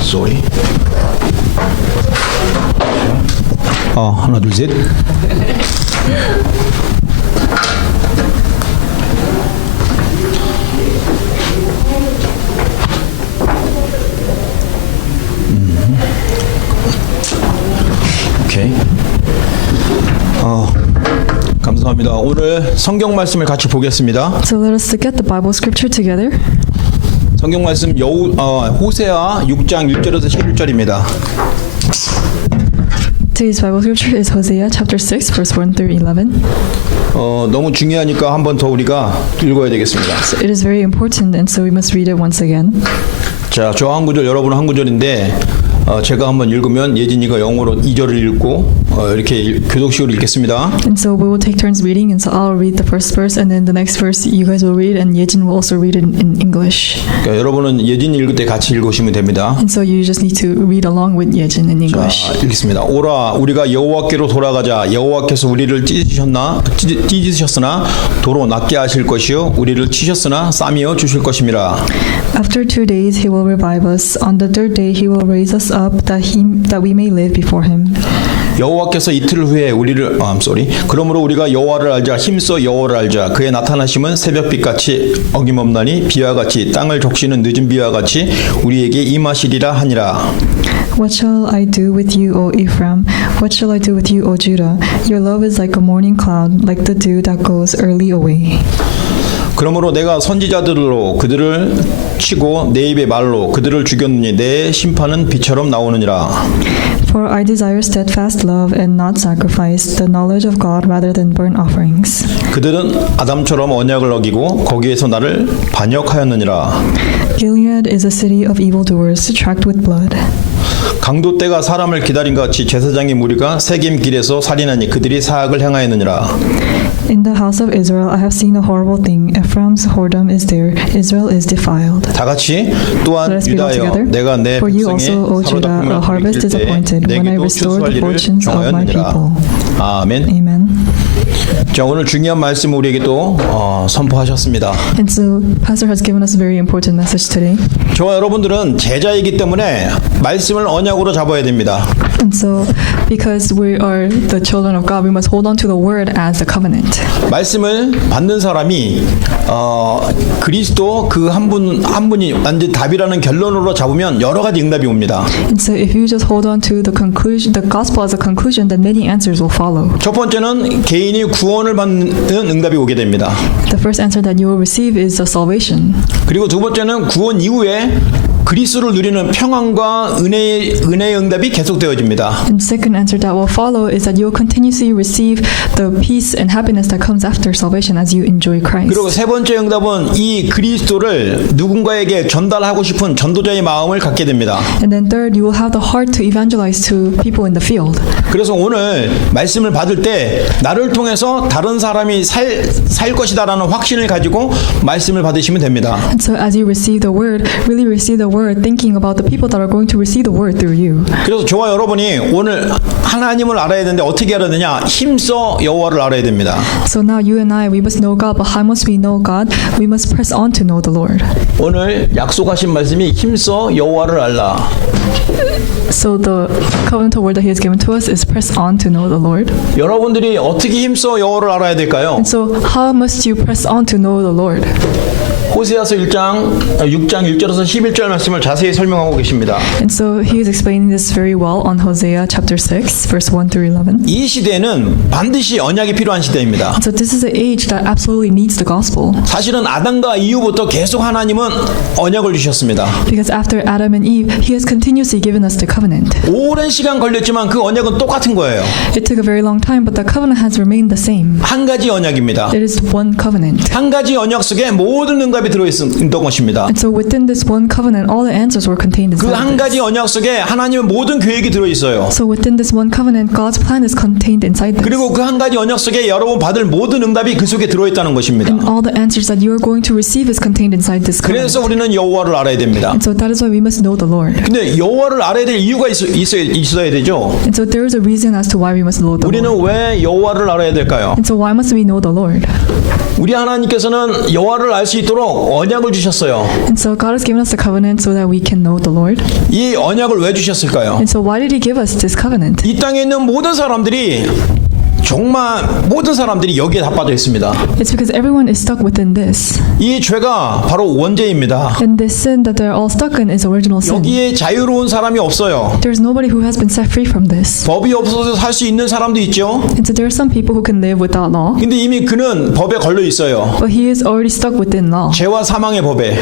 sorry. 하나 둘 셋. 오케이. 감사합니다. 오늘 성경 말씀을 같이 보겠습니다. So let us look at the Bible scripture together. 성경 말씀 호세아 6장 1절에서 11절입니다. Today's Bible scripture is Hosea chapter 6 verse 1 through 11. 너무 중요하니까 한 번 더 우리가 읽어야 되겠습니다. So it is very important and so we must read it once again. 자, 저 한 구절 여러분은 한 구절인데 제가 한번 읽으면 예진이가 영어로 2절을 읽고 이렇게 교독식으로 읽겠습니다. And so we will take turns reading, and so I'll read the first verse, and then the next verse you guys will read, and Yejin will also read it in English. 그러니까 여러분은 예진이 읽을 때 같이 읽으시면 됩니다. And so you just need to read along with Yejin in English. 자, 읽겠습니다. 오라 우리가 여호와께로 돌아가자. 여호와께서 우리를 찢으셨으나 도로 낫게 하실 것이요 우리를 치셨으나 싸매어 주실 것임이라. After 2 days he will revive us. On the third day he will raise us up, that we may live before him. 여호와께서 이틀 후에 우리를 그러므로 우리가 여호와를 알자. 힘써 여호와를 알자. 그의 나타나심은 새벽빛같이 어김없나니 비와 같이 땅을 적시는 늦은 비와 같이 우리에게 임하시리라 하니라. What shall I do with you, O Ephraim? What shall I do with you, O Judah? Your love is like a morning cloud, like the dew that goes early away. 그러므로 내가 선지자들로 그들을 치고 내 입의 말로 그들을 죽였느니 내 심판은 비처럼 나오느니라. For I desire steadfast love and not sacrifice, the knowledge of God rather than burnt offerings. 그들은 아담처럼 언약을 어기고 거기에서 나를 반역하였느니라. Gilead is a city of evildoers, tracked with blood. 강도 떼가 사람을 기다린 것 같이 제사장의 무리가 세겜 길에서 살인하니 그들이 사악을 행하였느니라. In the house of Israel I have seen a horrible thing. Ephraim's whoredom is there. Israel is defiled. 다 같이 또한 Let us read all 유다여 together. 내가 내 For you 백성의 also, O Judah, a 사로잡힘을 harvest 돌이킬 is 때 appointed when I 내게도 restore 추수할 the 일을 fortunes of my 정하였느니라. people. 아멘. Amen. 자, 오늘 중요한 말씀을 우리에게 또 선포하셨습니다. And so Pastor has given us a very important message today. 저와 여러분들은 제자이기 때문에 말씀을 언약으로 잡아야 됩니다. And so because we are the children of God, we must hold on to the word as a covenant. 말씀을 받는 사람이 그리스도 그 한 분이 완전 답이라는 결론으로 잡으면 여러 가지 응답이 옵니다. And so if you just hold on to the conclusion, the gospel as a conclusion, then many answers will follow. 첫 번째는 개인이 구원을 받는 응답이 오게 됩니다. The first answer that you will receive is the salvation. 그리고 두 번째는 구원 이후에 그리스도를 누리는 평안과 은혜의 응답이 계속되어집니다. And the second answer that will follow is that you will continuously receive the peace and happiness that comes after salvation as you enjoy Christ. 그리고 세 번째 응답은 이 그리스도를 누군가에게 전달하고 싶은 전도자의 마음을 갖게 됩니다. And then third, you will have the heart to evangelize to people in the field. 그래서 오늘 말씀을 받을 때 나를 통해서 다른 사람이 살 것이다라는 확신을 가지고 말씀을 받으시면 됩니다. And so as you receive the word, really receive the word, thinking about the people that are going to receive the word through you. 그래서 저와 여러분이 오늘 하나님을 알아야 되는데 어떻게 알아야 되냐? 힘써 여호와를 알아야 됩니다. So now you and I, we must know God, but how must we know God? We must press on to know the Lord. 오늘 약속하신 말씀이 힘써 여호와를 알라. So the covenant word that He has given to us is press on to know the Lord. 여러분들이 어떻게 힘써 여호와를 알아야 될까요? And so how must you press on to know the Lord? 호세아서 6장 1절에서 11절 말씀을 자세히 설명하고 계십니다. And so he is explaining this very well on Hosea chapter 6, verse 1 through 11. 이 시대는 반드시 언약이 필요한 시대입니다. So this is an age that absolutely needs the gospel. 사실은 아담과 이후부터 계속 하나님은 언약을 주셨습니다. Because after Adam and Eve, He has continuously given us the covenant. 오랜 시간 걸렸지만 그 언약은 똑같은 거예요. It took a very long time, but the covenant has remained the same. 한 가지 언약입니다. It is one covenant. 한 가지 언약 속에 모든 응답이 들어있던 것입니다. And so within this one covenant, all the answers were contained 그 inside 한 가지 this. 언약 속에 하나님의 모든 계획이 들어있어요. So within this one covenant, God's plan is contained inside this. 그리고 그 한 가지 언약 속에 여러분 받을 모든 응답이 그 속에 들어있다는 것입니다. And all the answers that you are going to receive is contained inside this covenant. 그래서 우리는 여호와를 알아야 됩니다. And so that is why we must know the Lord. 근데 여호와를 알아야 될 이유가 있어야 되죠. And so there is a reason as to why we must know the 우리는 Lord. 왜 여호와를 알아야 될까요? And so why must we know the Lord? 우리 하나님께서는 여호와를 알 수 있도록 언약을 주셨어요. And so God has given us the covenant so that we can know the Lord. 이 언약을 왜 주셨을까요? And so why did He give us this covenant? 이 땅에 있는 모든 사람들이 정말 모든 사람들이 여기에 다 빠져 있습니다. It's because everyone is stuck within this. 이 죄가 바로 원죄입니다. And this sin that they're all stuck in is original sin. 여기에 자유로운 사람이 없어요. There's nobody who has been set free from this. 법이 없어서 살 수 있는 사람도 있죠. And so there are some people who can live without law, 근데 이미 그는 법에 걸려 있어요. but he is already stuck within law. 죄와 사망의 법에.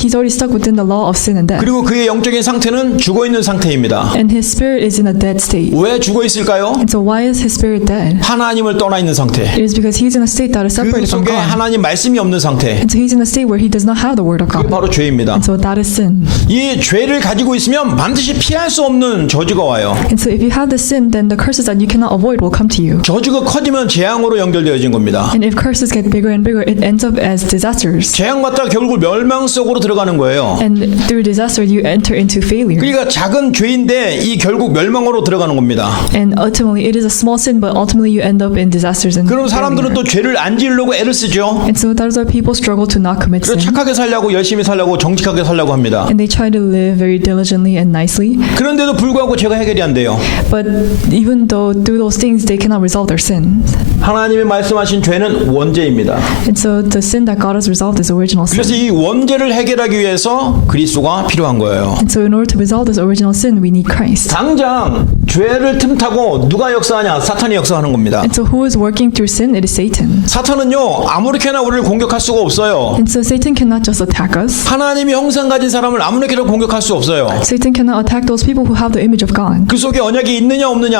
He's already stuck within the law of sin and death. 그리고 그의 영적인 상태는 죽어 있는 상태입니다. And his spirit is in a dead state. 왜 죽어 있을까요? And so why is his spirit dead? 하나님을 떠나 있는 상태. It is because he's in a state that is 그 separated from 속에 God. 하나님 말씀이 없는 상태. And so he's in a state where he does not have the word of 그게 God. 바로 죄입니다. And so that is sin. 이 죄를 가지고 있으면 반드시 피할 수 없는 저주가 와요. And so if you have this sin, then the curses that you cannot avoid will come to you. 저주가 커지면 재앙으로 연결되어진 겁니다. And if curses get bigger and bigger, it ends up as disasters. 재앙 받다가 결국 멸망 속으로 들어가는 거예요. And through disaster, you enter into failure. 그러니까 작은 죄인데 이 결국 멸망으로 들어가는 겁니다. And ultimately, it is a small sin, but ultimately you end up in disasters and 그럼 사람들은 failure. 또 죄를 안 지으려고 애를 쓰죠. And so that is why people struggle to not commit 그래서 sin. 착하게 살려고 열심히 살려고 정직하게 살려고 합니다. And they try to live very diligently and nicely. 그런데도 불구하고 죄가 해결이 안 돼요. But even though through those things, they cannot resolve their sin. 하나님이 말씀하신 죄는 원죄입니다. And so the sin that God has resolved is original sin. 그래서 이 원죄를 해결하기 위해서 그리스도가 필요한 거예요. And so in order to resolve this original sin, we need Christ. 당장 죄를 틈타고 누가 역사하냐? 사탄이 역사하는 겁니다. And so who is working through sin? It is Satan. 사탄은요 아무렇게나 우리를 공격할 수가 없어요. And so Satan cannot just attack us. 하나님이 형상 가진 사람을 아무렇게나 공격할 수 없어요. Satan cannot attack those people who have the image of God. 그 속에 언약이 있느냐 없느냐.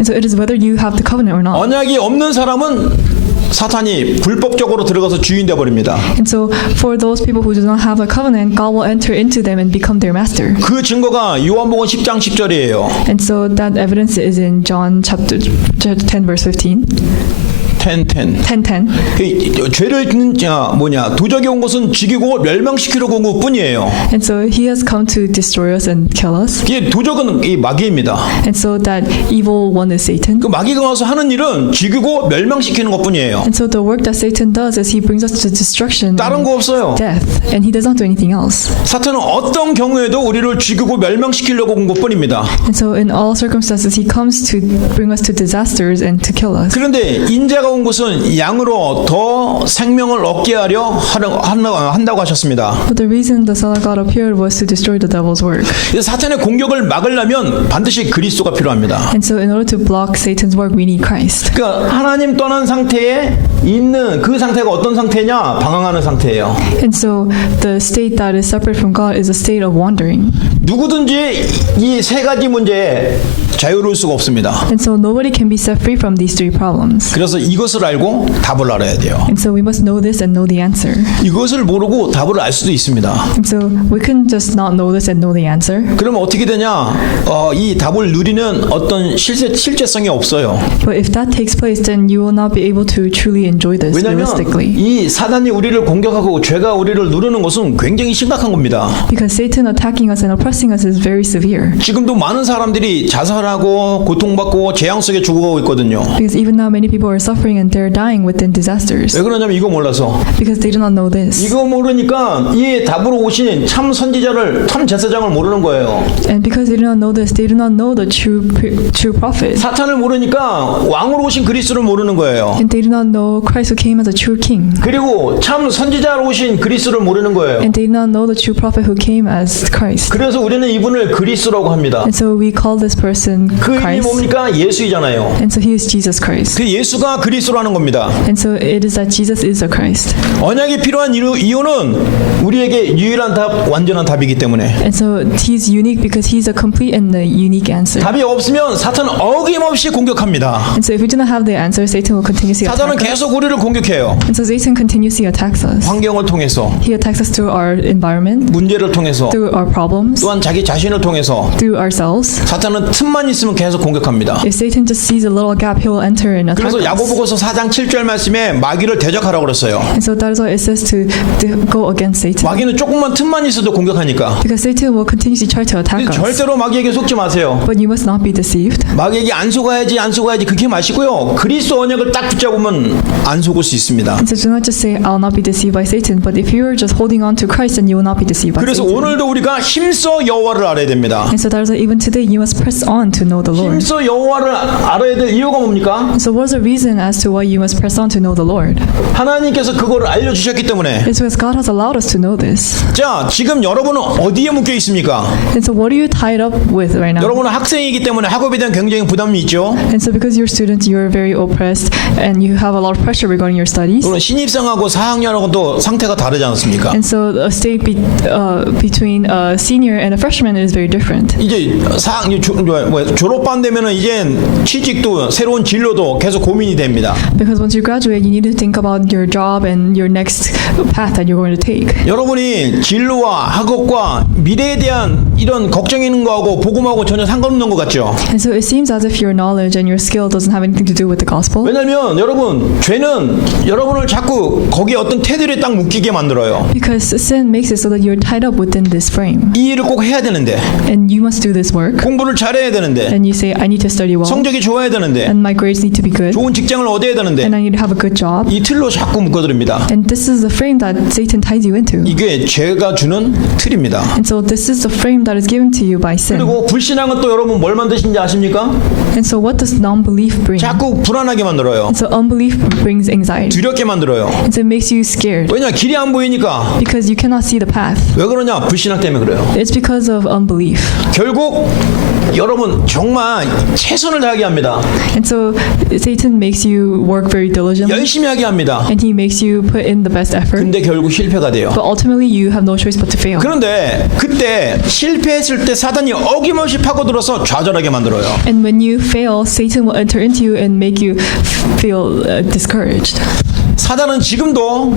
And so it is whether you have the covenant or not. 언약이 없는 사람은 사탄이 불법적으로 들어가서 주인 돼 버립니다. And so for those people who do not have a covenant, God will enter into them and become their master. 그 증거가 요한복음 10장 10절이에요. And so that evidence is in John chapter 10 verse 15. 10:10. 죄를 도적이 온 것은 죽이고 멸망시키려고 온 것뿐이에요. And so he has come to destroy us and kill us. 이게 도적은 이 마귀입니다. And so that evil one is Satan. 그 마귀가 와서 하는 일은 죽이고 멸망시키는 것뿐이에요. And so the work that Satan does is he brings us to destruction 다른 거 없어요. and death. And he does not do anything else. 사탄은 어떤 경우에도 우리를 죽이고 멸망시키려고 온 것뿐입니다. And so in all circumstances he comes to bring us to disasters and to kill us. 그런데 인자가 온 것은 양으로 더 생명을 얻게 하려 한다고 하셨습니다. But the reason the Son of God appeared was to destroy the devil's work. 사탄의 공격을 막으려면 반드시 그리스도가 필요합니다. And so in order to block Satan's work, we need Christ. 그러니까 하나님 떠난 상태에 있는 그 상태가 어떤 상태냐? 방황하는 상태예요. And so the state that is separate from God is a state of wandering. 누구든지 이 세 가지 문제에 자유로울 수가 없습니다. And so nobody can be set free from these three problems. 그래서 이것을 알고 답을 알아야 돼요. And so we must know this and know the answer. 이것을 모르고 답을 알 수도 있습니다. And so we couldn't just not know this and know the answer. 그러면 어떻게 되냐? 이 답을 누리는 어떤 실제성이 없어요. But if that takes place, then you will not be able to truly enjoy this 왜냐하면 realistically. 이 사단이 우리를 공격하고 죄가 우리를 누르는 것은 굉장히 심각한 겁니다. Because Satan attacking us and oppressing us is very severe. 지금도 많은 사람들이 자살하고 고통받고 재앙 속에 죽어가고 있거든요. Because even now many people are suffering and they're dying within disasters. 왜 그러냐면 이거 몰라서. Because they do not know this. 이거 모르니까 이 답으로 오신 참 선지자를 참 제사장을 모르는 거예요. And because they do not know this, they do not know the true prophet. 사탄을 모르니까 왕으로 오신 그리스도를 모르는 거예요. And they do not know Christ who came as a true king. 그리고 참 선지자로 오신 그리스도를 모르는 거예요. And they do not know the true prophet who came as Christ. 그래서 우리는 이분을 그리스도라고 합니다. And so we call this person 그 이름이 Christ. 뭡니까? 예수이잖아요. And so he is Jesus Christ. 그 예수가 그리스도라는 겁니다. And so it is that Jesus is the Christ. 언약이 필요한 이유는 우리에게 유일한 답, 완전한 답이기 때문에. And so he's unique because he's a complete and a unique answer. 답이 없으면 사탄은 어김없이 공격합니다. And so if we do not have the answer, Satan will continuously 사탄은 attack us. 계속 우리를 공격해요. And so Satan continuously attacks us. 환경을 통해서, He attacks us through our environment, 문제를 통해서, through our problems, 또한 자기 자신을 통해서. through ourselves. 사탄은 틈만 있으면 계속 공격합니다. If Satan just sees a little gap, he will enter and attack 그래서 us. 야고보서 4장 7절 말씀에 마귀를 대적하라고 그랬어요. And so that is why it says to go against Satan. 마귀는 조금만 틈만 있어도 공격하니까. Because Satan will continuously try to attack us. 절대로 마귀에게 속지 마세요. But you must not be deceived. 마귀에게 안 속아야지 그렇게 마시고요. 그리스도 언약을 딱 붙잡으면 안 속을 수 있습니다. And so do not just say, I'll not be deceived by Satan. But if you are just holding on to Christ, then you will not be deceived by 그래서 Satan. 오늘도 우리가 힘써 여호와를 알아야 됩니다. And so that is why even today you must press on to know the Lord. 힘써 여호와를 알아야 될 이유가 뭡니까? And so what is the reason as to why you must press on to know the Lord? 하나님께서 그거를 알려주셨기 때문에. It's because God has allowed us to know this. 자, 지금 여러분은 어디에 묶여 있습니까? And so what are you tied up with right now? 여러분은 학생이기 때문에 학업에 대한 굉장히 부담이 있죠. And so because you're students, you're very oppressed and you have a lot of pressure regarding your studies. 물론 신입생하고 4학년하고 또 상태가 다르지 않습니까? And so a state between a senior and a freshman is very different. 이제 졸업반 되면은 이제 취직도 새로운 진로도 계속 고민이 됩니다. Because once you graduate, you need to think about your job and your next path that you're going to take. 여러분이 진로와 학업과 미래에 대한 이런 걱정 있는 거하고 복음하고 전혀 상관없는 것 같죠? And so it seems as if your knowledge and your skill doesn't have anything to do with the gospel. 왜냐하면 여러분 죄는 여러분을 자꾸 거기에 어떤 테두리에 딱 묶이게 만들어요. Because sin makes it so that you're tied up within this frame. 이 일을 꼭 해야 되는데 And you must do this work. 공부를 잘해야 되는데 And you say, I need to study well. 성적이 좋아야 되는데 And my grades need to be good. 좋은 직장을 얻어야 되는데 And I need to have a good job. 이 틀로 자꾸 묶어드립니다. And this is the frame that Satan ties you into. 이게 죄가 주는 틀입니다. And so this is the frame that is given to you by sin. 그리고 불신앙은 또 여러분 뭘 만드신지 아십니까? And so what does non-belief bring? 자꾸 불안하게 만들어요. And so unbelief brings anxiety. 두렵게 만들어요. And so it makes you scared. 왜냐? 길이 안 보이니까. Because you cannot see the path. 왜 그러냐? 불신앙 때문에 그래요. It's because of unbelief. 결국 여러분 정말 최선을 다하게 합니다. And so Satan makes you work very diligently. 열심히 하게 합니다. And he makes you put in the best effort. 근데 결국 실패가 돼요. But ultimately you have no choice but to fail. 그런데 그때 실패했을 때 사단이 어김없이 파고들어서 좌절하게 만들어요. And when you fail, Satan will enter into you and make you feel discouraged. 사단은 지금도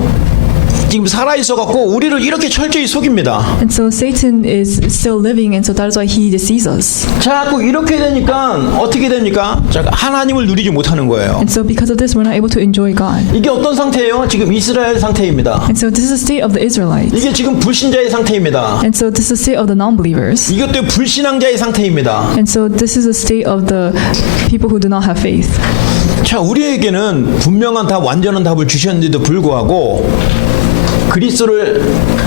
지금 살아 있어 갖고 우리를 이렇게 철저히 속입니다. And so Satan is still living, and so that is why he deceives us. 자꾸 이렇게 되니까 어떻게 됩니까? 하나님을 누리지 못하는 거예요. And so because of this, we're not able to enjoy God. 이게 어떤 상태예요? 지금 이스라엘 상태입니다. And so this is the state of the Israelites. 이게 지금 불신자의 상태입니다. And so this is the state of the non-believers. 이것도 불신앙자의 상태입니다. And so this is the state of the people who do not have faith. 자, 우리에게는 분명한 답, 완전한 답을 주셨는데도 불구하고 그리스도를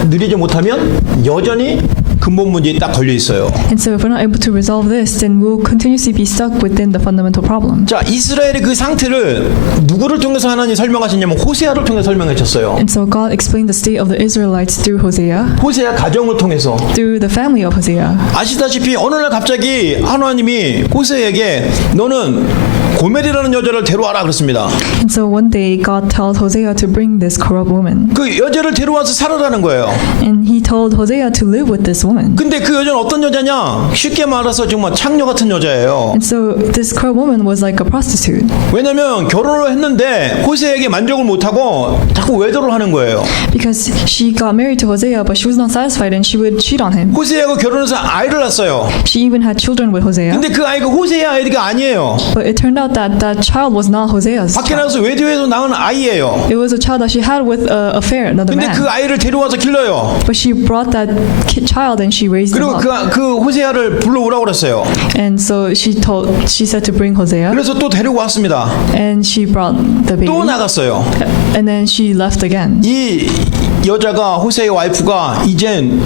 누리지 못하면 여전히 근본 문제에 딱 걸려 있어요. And so if we're not able to resolve this, then we'll continuously be stuck within the fundamental problem. 자, 이스라엘의 그 상태를 누구를 통해서 하나님 설명하셨냐면 호세아를 통해 설명하셨어요. And so God explained the state of the Israelites through Hosea, 호세아 가정을 통해서. through the family of Hosea. 아시다시피 어느 날 갑자기 하나님이 호세에게 너는 고멜이라는 여자를 데려와라 그랬습니다. And so one day God tells Hosea to bring this corrupt woman. 그 여자를 데려와서 살아라는 거예요. And he told Hosea to live with this woman. 근데 그 여자는 어떤 여자냐? 쉽게 말해서 정말 창녀 같은 여자예요. And so this corrupt woman was like a prostitute. 왜냐면 결혼을 했는데 호세에게 만족을 못하고 자꾸 외도를 하는 거예요. Because she got married to Hosea, but she was not satisfied and she would cheat on him. 호세하고 결혼해서 아이를 낳았어요. She even had children with Hosea. 근데 그 아이가 호세의 아이가 아니에요. But it turned out that that child was not Hosea's 밖에 child. 나가서 외도해서 낳은 아이예요. It was a child that she had with an affair, another 근데 그 man. 아이를 데려와서 길러요. But she brought that child and she raised him 그리고 up. 그 호세아를 불러오라고 그랬어요. And so she said to bring Hosea. 그래서 또 데리고 왔습니다. And she brought the baby. 또 나갔어요. And then she left again. 이 여자가 호세의 와이프가 이젠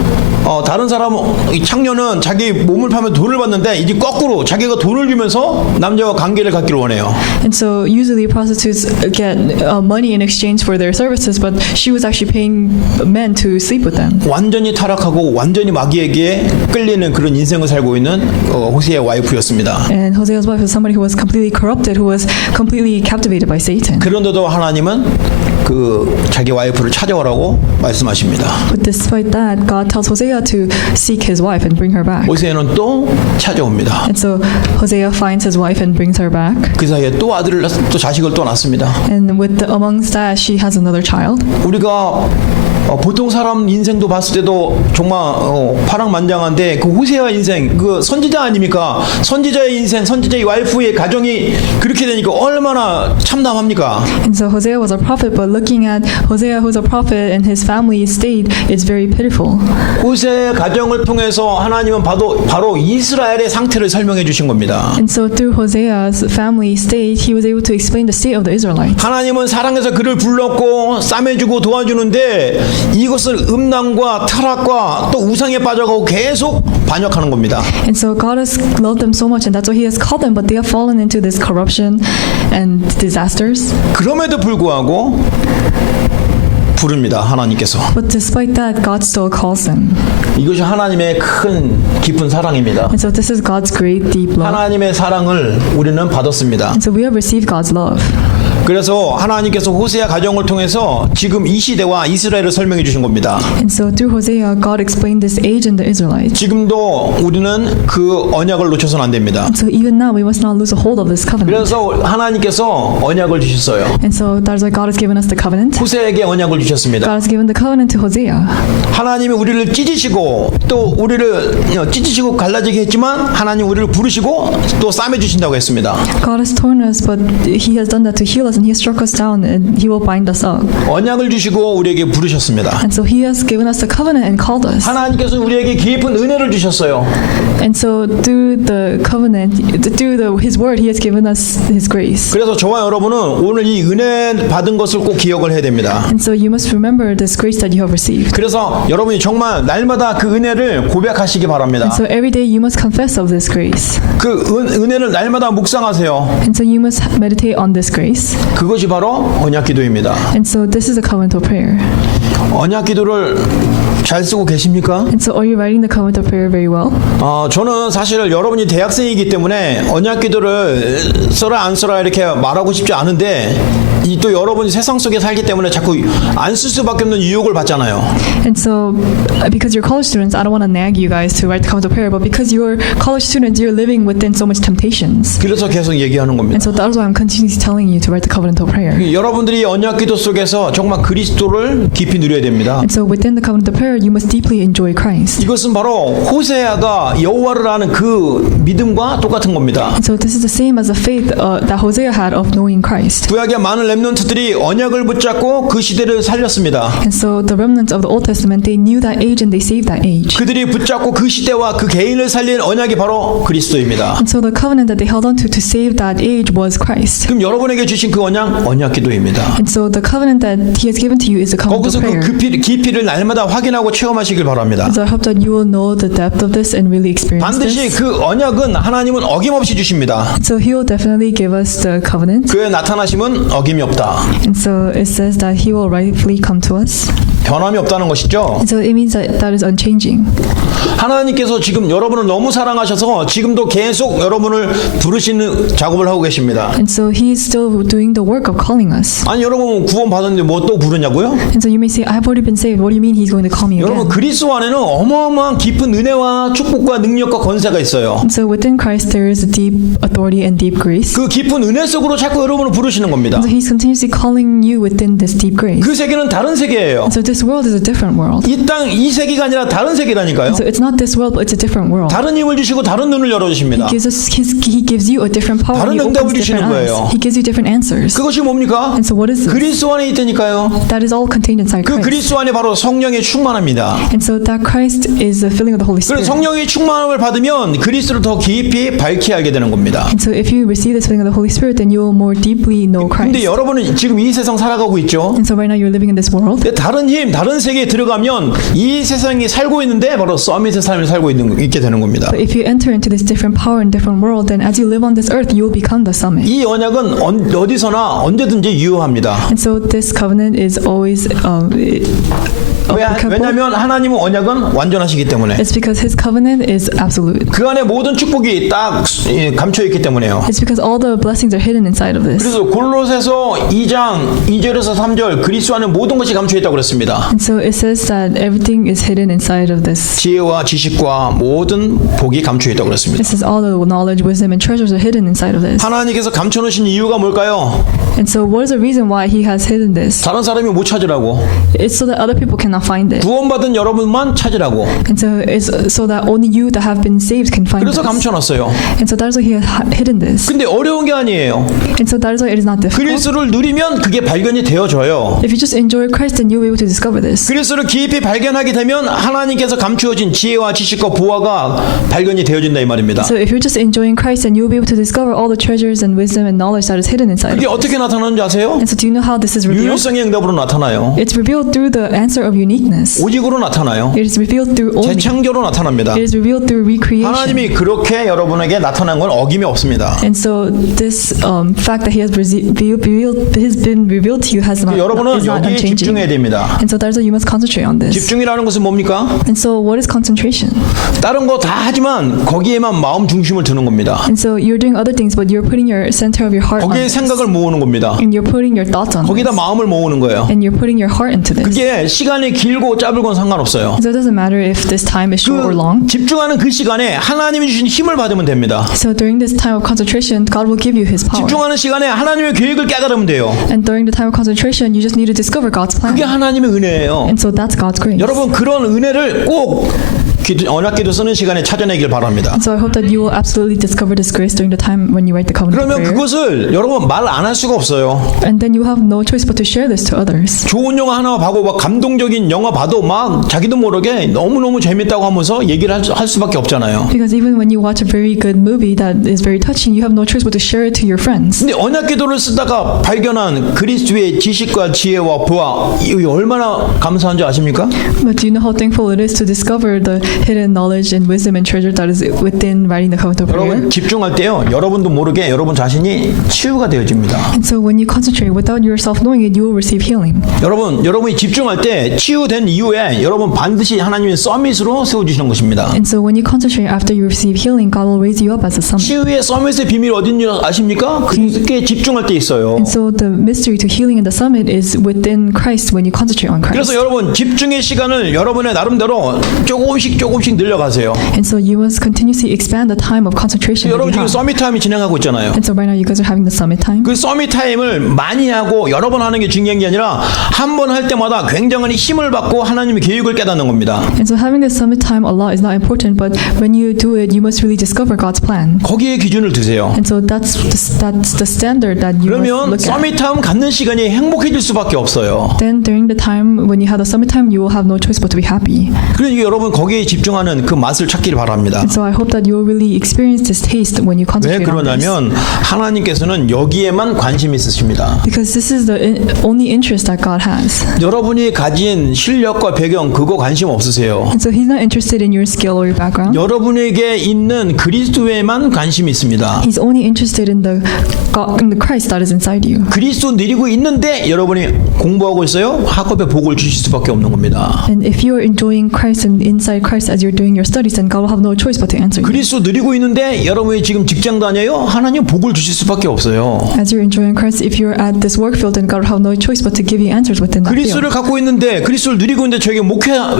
다른 사람 이 창녀는 자기 몸을 파면 돈을 받는데 이제 거꾸로 자기가 돈을 주면서 남자와 관계를 갖기를 원해요. And so usually prostitutes get money in exchange for their services, but she was actually paying men to sleep with them. 완전히 타락하고 완전히 마귀에게 끌리는 그런 인생을 살고 있는 호세의 와이프였습니다. And Hosea's wife was somebody who was completely corrupted, who was completely captivated by Satan. 그런데도 하나님은 그 자기 와이프를 찾아오라고 말씀하십니다. But despite that, God tells Hosea to seek his wife and bring her back. 호세는 또 찾아옵니다. And so Hosea finds his wife and brings her back. 그 사이에 또 아들을 또 자식을 또 낳습니다. And amongst that, she has another child. 우리가 보통 사람 인생도 봤을 때도 정말 파랑만장한데 그 호세아 인생 그 선지자 아닙니까? 선지자의 인생, 선지자의 와이프의 가정이 그렇게 되니까 얼마나 참담합니까? And so Hosea was a prophet, but looking at Hosea, who's a prophet, and his family state, it's very pitiful. 호세의 가정을 통해서 하나님은 바로 이스라엘의 상태를 설명해 주신 겁니다. And so through Hosea's family state, he was able to explain the state of the Israelites. 하나님은 사랑해서 그를 불렀고 싸매주고 도와주는데 이것을 음란과 타락과 또 우상에 빠져가고 계속 반역하는 겁니다. And so God has loved them so much, and that's why He has called them, but they have fallen into this corruption and disasters. 그럼에도 불구하고 부릅니다. 하나님께서. But despite that, God still calls them. 이것이 하나님의 큰 깊은 사랑입니다. And so this is God's great deep love. 하나님의 사랑을 우리는 받았습니다. And so we have received God's love. 그래서 하나님께서 호세아 가정을 통해서 지금 이 시대와 이스라엘을 설명해 주신 겁니다. And so through Hosea, God explained this age and the Israelites. 지금도 우리는 그 언약을 놓쳐서는 안 됩니다. And so even now, we must not lose a hold of this covenant. 그래서 하나님께서 언약을 주셨어요. And so that is why God has given us the covenant. 호세에게 언약을 주셨습니다. God has given the covenant to Hosea. 하나님이 우리를 찢으시고 또 우리를 찢으시고 갈라지게 했지만 하나님 우리를 부르시고 또 싸매 주신다고 했습니다. God has torn us, but He has done that to heal us, and He has struck us down, and He will bind us up. 언약을 주시고 우리에게 부르셨습니다. And so He has given us the covenant and called us. 하나님께서 우리에게 깊은 은혜를 주셨어요. And so through the covenant, His word, He has given us His grace. 그래서 저와 여러분은 오늘 이 은혜 받은 것을 꼭 기억을 해야 됩니다. And so you must remember this grace that you have received. 그래서 여러분이 정말 날마다 그 은혜를 고백하시기 바랍니다. And so every day you must confess of this grace. 그 은혜를 날마다 묵상하세요. And so you must meditate on this grace. 그것이 바로 언약 기도입니다. And so this is a covenantal prayer. 언약 기도를 잘 쓰고 계십니까? And so are you writing the covenantal prayer very well? 저는 사실 여러분이 대학생이기 때문에 언약 기도를 써라 안 써라 이렇게 말하고 싶지 않은데 이 또 여러분이 세상 속에 살기 때문에 자꾸 안 쓸 수밖에 없는 유혹을 받잖아요. And so because you're college students, I don't want to nag you guys to write the covenantal prayer, but because you're college students, you're living within so much temptations. 그래서 계속 얘기하는 겁니다. And so that is why I'm continuously telling you to write the covenantal prayer. 여러분들이 언약 기도 속에서 정말 그리스도를 깊이 누려야 됩니다. And so within the covenantal prayer, you must deeply enjoy Christ. 이것은 바로 호세아가 여호와를 아는 그 믿음과 똑같은 겁니다. And so this is the same as the faith that Hosea had of knowing Christ. 구약의 많은 렘넌트들이 언약을 붙잡고 그 시대를 살렸습니다. And so the remnants of the Old Testament, they knew that age and they saved that age. 그들이 붙잡고 그 시대와 그 개인을 살린 언약이 바로 그리스도입니다. And so the covenant that they held on to save that age was Christ. 그럼 여러분에게 주신 그 언약 기도입니다. And so the covenant that He has given to you is the 거기서 covenantal 그 prayer. 깊이를 날마다 확인하고 체험하시길 바랍니다. So I hope that you will know the depth of this and really experience 반드시 this. 그 언약은 하나님은 어김없이 주십니다. So He will definitely give us the covenant. 그의 나타나심은 어김이 없다. And so it says that He will rightfully come to us. 변함이 없다는 것이죠. And so it means that that is unchanging. 하나님께서 지금 여러분을 너무 사랑하셔서 지금도 계속 여러분을 부르시는 작업을 하고 계십니다. And so He is still doing the work of calling us. 아니 여러분 구원 받았는데 뭐 또 부르냐고요? And so you may say, I've already been saved. What do you mean He's going to call me 여러분 again? 그리스도 안에는 어마어마한 깊은 은혜와 축복과 능력과 권세가 있어요. And so within Christ there is a deep authority and deep grace. 그 깊은 은혜 속으로 자꾸 여러분을 부르시는 겁니다. And so He's continuously calling you within this deep grace. 그 세계는 다른 세계예요. And so this world is a different world. 이 세계가 아니라 다른 세계라니까요. And so it's not this world, but it's a different world. 다른 힘을 주시고 다른 눈을 열어주십니다. He gives you a different power. 다른 He opens 응답을 주시는 different 거예요. eyes. He gives you different answers. 그것이 뭡니까? And so what is this? 그리스도 안에 있다니까요. That is all contained inside 그 Christ. 그리스도 안에 바로 성령의 충만합니다. And so that Christ is the filling of the Holy 그래서 Spirit. 성령의 충만함을 받으면 그리스도를 더 깊이 밝히 알게 되는 겁니다. And so if you receive this filling of the Holy Spirit, then you will more deeply know 근데 Christ. 여러분은 지금 이 세상 살아가고 있죠. And so right now you're living in this world. 근데 다른 힘, 다른 세계에 들어가면 이 세상이 살고 있는데 바로 서밋의 삶을 살고 있게 되는 겁니다. But if you enter into this different power and different world, then as you live on this earth, you will become the summit. 이 언약은 어디서나 언제든지 유효합니다. And so this covenant is always applicable. 왜냐하면 하나님은 언약은 완전하시기 때문에 It's because His covenant is absolute. 그 안에 모든 축복이 딱 감춰 있기 때문에요. It's because all the blessings are hidden inside of this. 그래서 골로새서 2장 2절에서 3절 그리스도 안에 모든 것이 감춰 있다고 그랬습니다. And so it says that everything is hidden inside of this. 지혜와 지식과 모든 복이 감춰 있다고 그랬습니다. It says all the knowledge, wisdom, and treasures are hidden inside of this. 하나님께서 감춰 놓으신 이유가 뭘까요? And so what is the reason why He has hidden this? 다른 사람이 못 찾으라고. It's so that other people cannot cannot find it. 구원받은 여러분만 찾으라고. And so it's so that only you that have been saved can find 그래서 this. 감춰놨어요. And so that is why he has hidden this. 근데 어려운 게 아니에요. And so that is why it is not difficult. 그리스도를 누리면 그게 발견이 되어져요. If you just enjoy Christ, then you'll be able to discover this. 그리스도를 깊이 발견하게 되면 하나님께서 감추어진 지혜와 지식과 보화가 발견이 되어진다 이 말입니다. So if you're just enjoying Christ, then you'll be able to discover all the treasures and wisdom and knowledge that is hidden inside. 그게 어떻게 나타나는지 아세요? And so do you know how this is revealed? 유일성의 응답으로 나타나요. It's revealed through the answer of uniqueness. 오직으로 나타나요. It is revealed through only. 재창조로 나타납니다. It is revealed through recreation. 하나님이 그렇게 여러분에게 나타난 건 어김이 없습니다. And so this fact that he has been revealed to you has not, 여러분은 is not 여기에 unchanging. 집중해야 됩니다. And so that's why you must concentrate on this. 집중이라는 것은 뭡니까? And so what is concentration? 다른 거 다 하지만 거기에만 마음 중심을 두는 겁니다. And so you're doing other things, but you're putting your center of your heart on 거기에 this. 생각을 모으는 겁니다. And you're putting your thoughts on 거기다 this. 마음을 모으는 거예요. And you're putting your heart into this. 그게 시간이 길고 짧은 건 상관없어요. So it doesn't matter if this time is short or long. 집중하는 그 시간에 하나님이 주신 힘을 받으면 됩니다. So during this time of concentration, God will give you His power. 집중하는 시간에 하나님의 계획을 깨달으면 돼요. And during the time of concentration, you just need to discover God's plan. 그게 하나님의 은혜예요. And so that's God's grace. 여러분 그런 은혜를 꼭 언약기도 쓰는 시간에 찾아내길 바랍니다. And so I hope that you will absolutely discover this grace during the time when you write the covenant 그러면 prayer. 그것을 여러분 말 안 할 수가 없어요. And then you have no choice but to share this to others. 좋은 영화 하나 보고 막 감동적인 영화 봐도 막 자기도 모르게 너무너무 재밌다고 하면서 얘기를 할 수밖에 없잖아요. Because even when you watch a very good movie that is very touching, you have no choice but to share it to your friends. 근데 언약기도를 쓰다가 발견한 그리스도의 지식과 지혜와 보아 이게 얼마나 감사한지 아십니까? But do you know how thankful it is to discover the hidden knowledge and wisdom and treasure that is within writing the covenant prayer? 여러분 집중할 때요. 여러분도 모르게 여러분 자신이 치유가 되어집니다. And so when you concentrate without yourself knowing it, you will receive healing. 여러분이 집중할 때 치유된 이후에 여러분 반드시 하나님의 서밋으로 세워주시는 것입니다. And so when you concentrate after you receive healing, God will raise you up as a summit. 치유의 서밋의 비밀이 어딘지 아십니까? 그게 집중할 때 있어요. And so the mystery to healing in the summit is within Christ when you concentrate on Christ. 그래서 여러분 집중의 시간을 여러분의 나름대로 조금씩 늘려가세요. And so you must continuously expand the time of concentration that 여러분 you 지금 have. 서밋 타임이 진행하고 있잖아요. And so right now you guys are having the summit time. 그 서밋 타임을 많이 하고 여러 번 하는 게 중요한 게 아니라 한 번 할 때마다 굉장한 힘을 받고 하나님의 계획을 깨닫는 겁니다. And so having this summit time a lot is not important, but when you do it, you must really discover God's plan. 거기에 기준을 두세요. And so that's the standard that you must 그러면 look at. 서밋 타임 갖는 시간이 행복해질 수밖에 없어요. Then during the time when you have the summit time, you will have no choice but to be happy. 그러니까 여러분 거기에 집중하는 그 맛을 찾기를 바랍니다. And so I hope that you will really experience this taste when you 왜 concentrate on this. 그러냐면 하나님께서는 여기에만 관심이 있으십니다. Because this is the only interest that God has. 여러분이 가진 실력과 배경 그거 관심 없으세요. And so He's not interested in your skill or your background. 여러분에게 있는 그리스도에만 관심이 있습니다. He's only interested in the Christ that is inside you. 그리스도 누리고 있는데 여러분이 공부하고 있어요? 학업에 복을 주실 수밖에 없는 겁니다. And if you are enjoying Christ and inside Christ as you're doing your studies, then God will have no choice but to answer you. 그리스도 누리고 있는데 여러분이 지금 직장 다녀요? 하나님 복을 주실 수밖에 없어요. As you're enjoying Christ, if you're at this work field, then God will have no choice but to give you answers within that 그리스도를 field. 갖고 있는데 그리스도를 누리고 있는데 저에게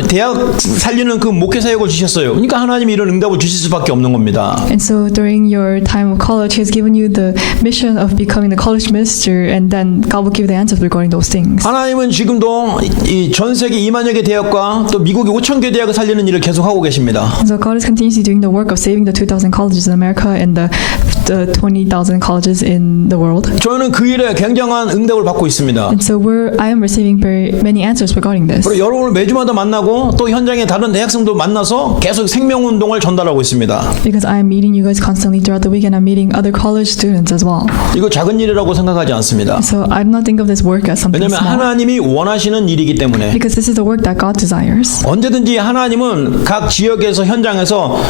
대학 살리는 그 목회 사역을 주셨어요. 그러니까 하나님이 이런 응답을 주실 수밖에 없는 겁니다. And so during your time of college, He has given you the mission of becoming the college minister, and then God will give the answers regarding those things. 하나님은 지금도 이 전 세계 2만여 개 대학과 또 미국의 5천 개 대학을 살리는 일을 계속 하고 계십니다. And so God is continuously doing the work of saving the 2,000 colleges in America and the 20,000 colleges in the world. 저는 그 일에 굉장한 응답을 받고 있습니다. And so I am receiving very many answers regarding this. 그리고 여러분을 매주마다 만나고 또 현장에 다른 대학생도 만나서 계속 생명운동을 전달하고 있습니다. Because I am meeting you guys constantly throughout the week, and I'm meeting other college students as well. 이거 작은 일이라고 생각하지 않습니다. So I do not think of this work as something 왜냐하면 small. 하나님이 원하시는 일이기 때문에 Because this is the work that God desires. 언제든지 하나님은 각 지역에서 현장에서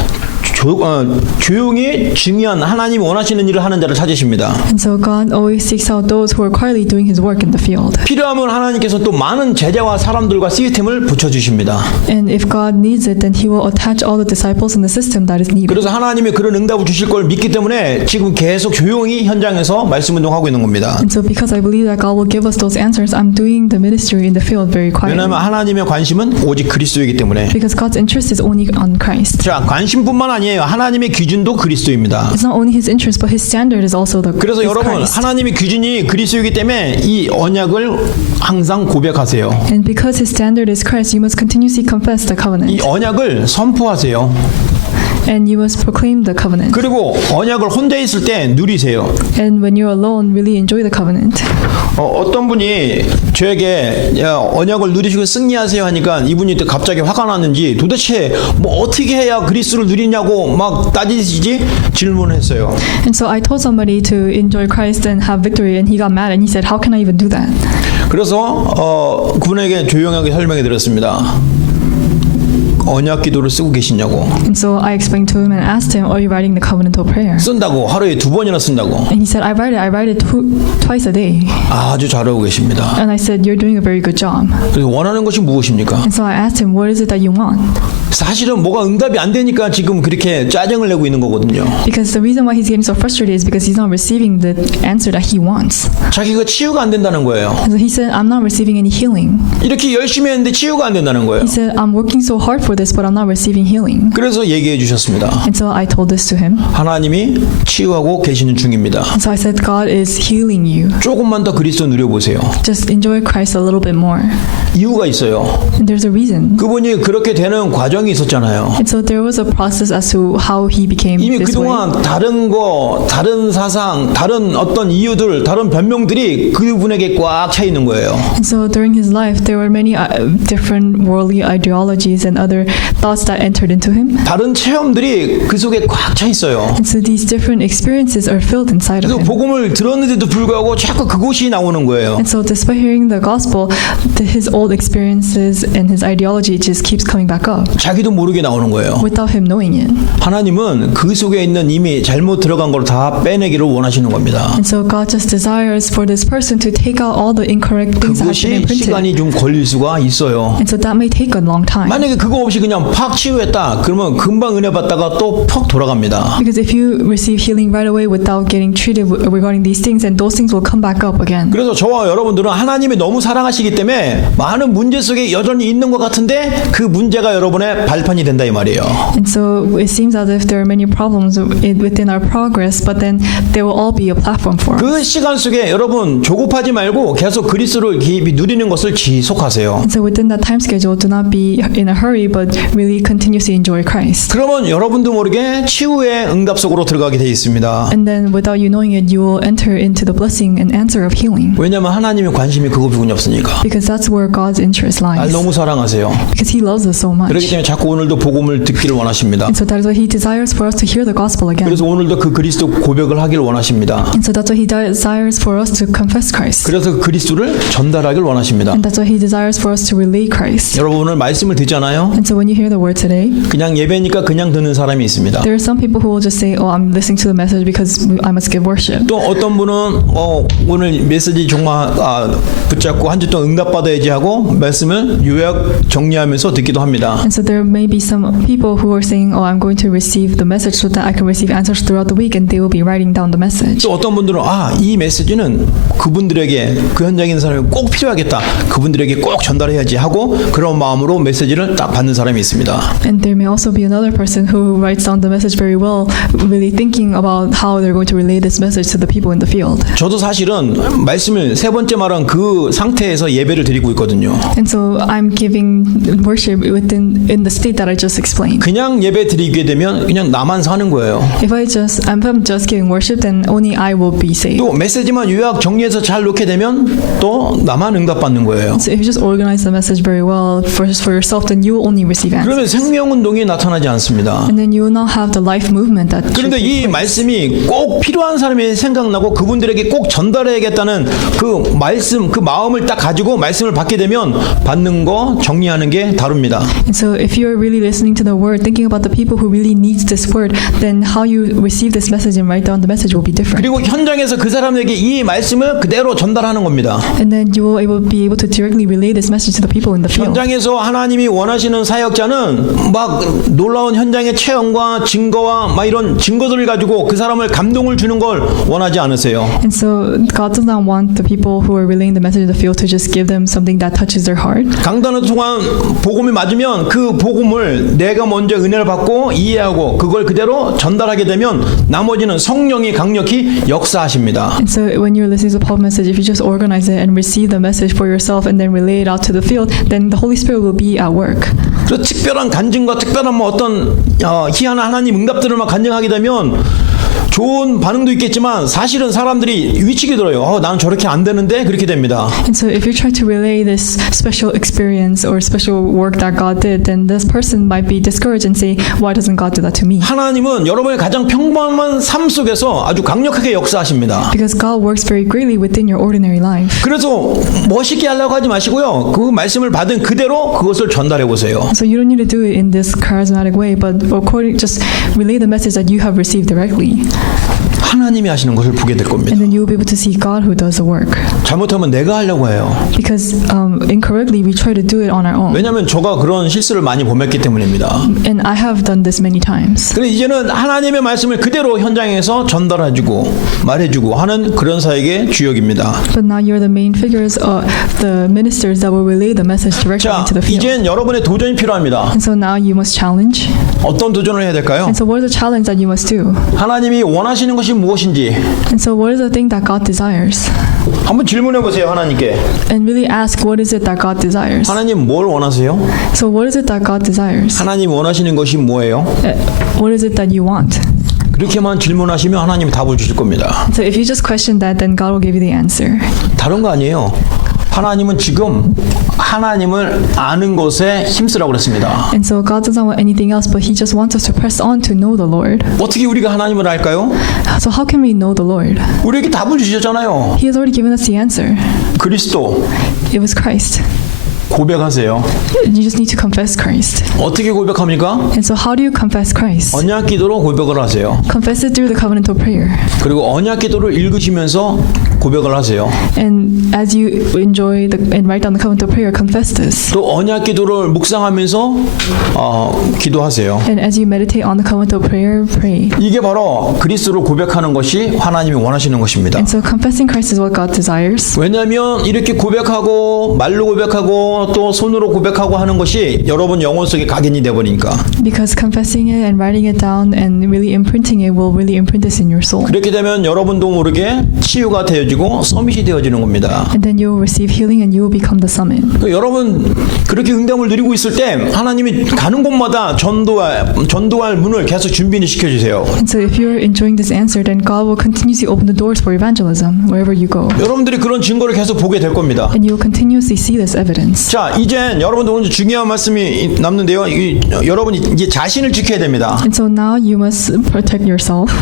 조용히 중요한 하나님이 원하시는 일을 하는 자를 찾으십니다. And so God always seeks out those who are quietly doing His work in the field. 필요하면 하나님께서 또 많은 제자와 사람들과 시스템을 붙여주십니다. And if God needs it, then He will attach all the disciples in the system that is needed. 그래서 하나님이 그런 응답을 주실 걸 믿기 때문에 지금 계속 조용히 현장에서 말씀 운동하고 있는 겁니다. And so because I believe that God will give us those answers, I'm doing the ministry in the field very quietly. 왜냐하면 하나님의 관심은 오직 그리스도이기 때문에. Because God's interest is only on Christ. 자, 관심뿐만 아니에요. 아니에요. 하나님의 기준도 그리스도입니다. It's not only his interest, but his standard is also the 그래서 is 여러분 Christ. 하나님의 기준이 그리스도이기 때문에 이 언약을 항상 고백하세요. And because his standard is Christ, you must continuously confess the 이 covenant. 언약을 선포하세요. And you must proclaim the covenant. 그리고 언약을 혼자 있을 때 누리세요. And when you're alone, really enjoy the covenant. 어떤 분이 저에게 야, 언약을 누리시고 승리하세요 하니까 이분이 또 갑자기 화가 났는지 도대체 뭐 어떻게 해야 그리스도를 누리냐고 막 따지지 질문했어요. And so I told somebody to enjoy Christ and have victory, and he got mad and he said, "How can I even do that?" 그래서 그분에게 조용하게 설명해 드렸습니다. 언약 기도를 쓰고 계시냐고. And so I explained to him and asked him, "Are you writing the covenantal prayer?" 쓴다고 하루에 2번이나 쓴다고. And he said, "I write it twice a day." 아주 잘하고 계십니다. And I said, "You're doing a very good job." 그래서 원하는 것이 무엇입니까? And so I asked him, "What is it that you want?" 사실은 뭐가 응답이 안 되니까 지금 그렇게 짜증을 내고 있는 거거든요. Because the reason why he's getting so frustrated is because he's not receiving the answer that he wants. 자기가 치유가 안 된다는 거예요. And so he said, "I'm not receiving any healing." 이렇게 열심히 했는데 치유가 안 된다는 거예요. He said, "I'm working so hard for this, but I'm not receiving healing." 그래서 얘기해 주셨습니다. And so I told this to him. 하나님이 치유하고 계시는 중입니다. And so I said, "God is healing you. 조금만 더 그리스도 누려보세요. Just enjoy Christ a little bit more." 이유가 있어요. And there's a reason. 그분이 그렇게 되는 과정이 있었잖아요. And so there was a process as to how he became 이미 this way. 그동안 다른 거, 다른 사상, 다른 어떤 이유들, 다른 변명들이 그분에게 꽉 차 있는 거예요. And so during his life, there were many different worldly ideologies and other thoughts that entered into him. 다른 체험들이 그 속에 꽉 차 있어요. And so these different experiences are filled inside of 그래서 him. 복음을 들었는데도 불구하고 자꾸 그곳이 나오는 거예요. And so despite hearing the gospel, his old experiences and his ideology just keeps coming back up 자기도 모르게 나오는 거예요. without him knowing it. 하나님은 그 속에 있는 이미 잘못 들어간 걸 다 빼내기를 원하시는 겁니다. And so God just desires for this person to take out all the incorrect things that have been 그것이 imprinted. 시간이 좀 걸릴 수가 있어요. And so that may take a long time. 만약에 그거 없이 그냥 팍 치유했다 그러면 금방 은혜 받다가 또 퍽 돌아갑니다. Because if you receive healing right away without getting treated regarding these things, and those things will come back up again. 그래서 저와 여러분들은 하나님이 너무 사랑하시기 때문에 많은 문제 속에 여전히 있는 것 같은데 그 문제가 여러분의 발판이 된다 이 말이에요. And so it seems as if there are many problems within our progress, but then there will all be a platform for us. 그 시간 속에 여러분 조급하지 말고 계속 그리스도를 깊이 누리는 것을 지속하세요. And so within that time schedule, do not be in a hurry, but really continuously enjoy Christ. 그러면 여러분도 모르게 치유의 응답 속으로 들어가게 돼 있습니다. And then without you knowing it, you will enter into the blessing and answer of healing. 왜냐하면 하나님의 관심이 그 부분이 없으니까. Because that's where God's interest 날 lies. 너무 사랑하세요. Because He loves us so 그렇기 much. 때문에 자꾸 오늘도 복음을 듣기를 원하십니다. And so that is why He desires for us to hear the gospel again. 그래서 오늘도 그 그리스도 고백을 하기를 원하십니다. And so that's why He desires for us to confess Christ. 그래서 그 그리스도를 전달하기를 원하십니다. And that's why He desires for us to relay Christ. 여러분 오늘 말씀을 듣잖아요. And so when you hear the word today, 그냥 예배니까 그냥 듣는 사람이 있습니다. there are some people who will just say, "Oh, I'm listening to the message because I must give worship." 또 어떤 분은 오늘 메시지 정말 붙잡고 한 주 동안 응답받아야지 하고 말씀을 요약 정리하면서 듣기도 합니다. And so there may be some people who are saying, "Oh, I'm going to receive the message so that I can receive answers throughout the week," and they will be writing down the message. 또 어떤 분들은 이 메시지는 그분들에게 그 현장에 있는 사람이 꼭 필요하겠다. 그분들에게 꼭 전달해야지 하고 그런 마음으로 메시지를 딱 받는 사람이 있습니다. And there may also be another person who writes down the message very well, really thinking about how they're going to relay this message to the people in the field. 저도 사실은 말씀을 세 번째 말한 그 상태에서 예배를 드리고 있거든요. And so I'm giving worship in the state that I just explained. 그냥 예배 드리게 되면 그냥 나만 사는 거예요. If I'm just giving worship, then only I will be saved. 또 메시지만 요약 정리해서 잘 놓게 되면 또 나만 응답받는 거예요. So if you just organize the message very well for yourself, then you will only receive 그러면 answers. 생명운동이 나타나지 않습니다. And then you will not have the life movement that should 그런데 take 이 place. 말씀이 꼭 필요한 사람이 생각나고 그분들에게 꼭 전달해야겠다는 그 말씀, 그 마음을 딱 가지고 말씀을 받게 되면 받는 거, 정리하는 게 다릅니다. And so if you're really listening to the word, thinking about the people who really needs this word, then how you receive this message and write down the message will be different. 그리고 현장에서 그 사람에게 이 말씀을 그대로 전달하는 겁니다. And then you will be able to directly relay this message to the people in the field. 현장에서 하나님이 원하시는 사역자는 막 놀라운 현장의 체험과 증거와 막 이런 증거들을 가지고 그 사람을 감동을 주는 걸 원하지 않으세요. And so God does not want the people who are relaying the message in the field to just give them something that touches their heart. 강단을 통한 복음이 맞으면 그 복음을 내가 먼저 은혜를 받고 이해하고 그걸 그대로 전달하게 되면 나머지는 성령이 강력히 역사하십니다. And so when you're listening to the Paul message, if you just organize it and receive the message for yourself and then relay it out to the field, then the Holy Spirit will be at work. 그래서 특별한 간증과 특별한 뭐 어떤 희한한 하나님 응답들을 막 간증하게 되면 좋은 반응도 있겠지만 사실은 사람들이 위축이 들어요. 나는 저렇게 안 되는데 그렇게 됩니다. And so if you try to relay this special experience or special work that God did, then this person might be discouraged and say, why doesn't God do that to me? 하나님은 여러분의 가장 평범한 삶 속에서 아주 강력하게 역사하십니다. Because God works very greatly within your ordinary life. 그래서 멋있게 하려고 하지 마시고요. 그 말씀을 받은 그대로 그것을 전달해 보세요. So you don't need to do it in this charismatic way, but just relay the message that you have received directly. 하나님이 하시는 것을 보게 될 겁니다. And then you will be able to see God who does the work. 잘못하면 내가 하려고 해요. Because incorrectly we try to do it on our own. 왜냐하면 저가 그런 실수를 많이 범했기 때문입니다. And I have done this many times. 그래서 이제는 하나님의 말씀을 그대로 현장에서 전달해주고 말해주고 하는 그런 사역의 주역입니다. But now you're the main figures, the ministers that will relay the message directly 자, into the field. 이젠 여러분의 도전이 필요합니다. And so now you must challenge. 어떤 도전을 해야 될까요? And so what is the challenge that you must do? 하나님이 원하시는 것이 무엇인지 And so what is the thing that God desires? 한번 질문해 보세요. 하나님께. And really ask, what is it that God desires? 하나님 뭘 원하세요? So what is it that God desires? 하나님 원하시는 것이 뭐예요? What is it that you want? 그렇게만 질문하시면 하나님이 답을 주실 겁니다. So if you just question that, then God will give you the answer. 다른 거 아니에요. 하나님은 지금 하나님을 아는 것에 힘쓰라고 그랬습니다. And so God doesn't want anything else, but He just wants us to press on to know the Lord. 어떻게 우리가 하나님을 알까요? So how can we know the Lord? 우리에게 답을 주셨잖아요. He has already given us the answer. 그리스도 It was Christ. 고백하세요. You just need to confess Christ. 어떻게 고백합니까? And so how do you confess Christ? 언약 기도로 고백을 하세요. Confess it through the covenantal prayer. 그리고 언약 기도를 읽으시면서 고백을 하세요. And as you enjoy and write down the covenantal prayer, confess this. 또 언약 기도를 묵상하면서 기도하세요. And as you meditate on the covenantal prayer, pray. 이게 바로 그리스도를 고백하는 것이 하나님이 원하시는 것입니다. And so confessing Christ is what God desires. 왜냐하면 이렇게 고백하고 말로 고백하고 또 손으로 고백하고 하는 것이 여러분 영혼 속에 각인이 되어버리니까. Because confessing it and writing it down and really imprinting it will really imprint this in your soul. 그렇게 되면 여러분도 모르게 치유가 되어지고 서밋이 되어지는 겁니다. And then you will receive healing and you will become the summit. 여러분 그렇게 응답을 누리고 있을 때 하나님이 가는 곳마다 전도할 문을 계속 준비를 시켜주세요. And so if you're enjoying this answer, then God will continuously open the doors for evangelism wherever you go. 여러분들이 그런 증거를 계속 보게 될 겁니다. And you will continuously see this evidence. 자, 이젠 여러분들 오늘 중요한 말씀이 남는데요. 여러분이 이제 자신을 지켜야 됩니다. And so now you must protect yourself.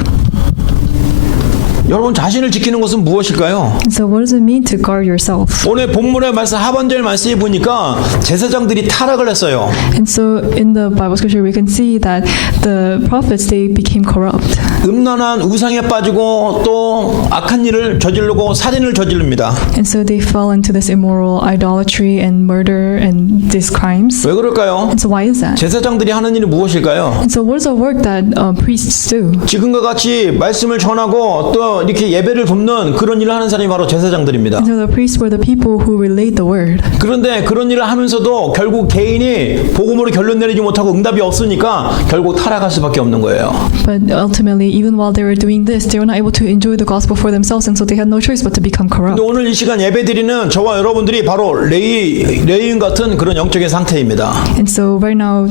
여러분 자신을 지키는 것은 무엇일까요? And so what does it mean to guard yourself? 오늘 본문의 말씀 하반절 말씀에 보니까 제사장들이 타락을 했어요. And so in the Bible scripture we can see that the prophets they became corrupt. 음란한 우상에 빠지고 또 악한 일을 저지르고 살인을 저지릅니다. And so they fell into this immoral idolatry and murder and these crimes. 왜 그럴까요? And so why is that? 제사장들이 하는 일이 무엇일까요? And so what is the work that priests do? 지금과 같이 말씀을 전하고 또 이렇게 예배를 돕는 그런 일을 하는 사람이 바로 제사장들입니다. And so the priests were the people who relayed the word. 그런데 그런 일을 하면서도 결국 개인이 복음으로 결론 내리지 못하고 응답이 없으니까 결국 타락할 수밖에 없는 거예요. But ultimately, even while they were doing this, they were not able to enjoy the gospel for themselves, and so they had no choice but to become corrupt. 근데 오늘 이 시간 예배 드리는 저와 여러분들이 바로 레위인 같은 그런 영적인 상태입니다. And so right now,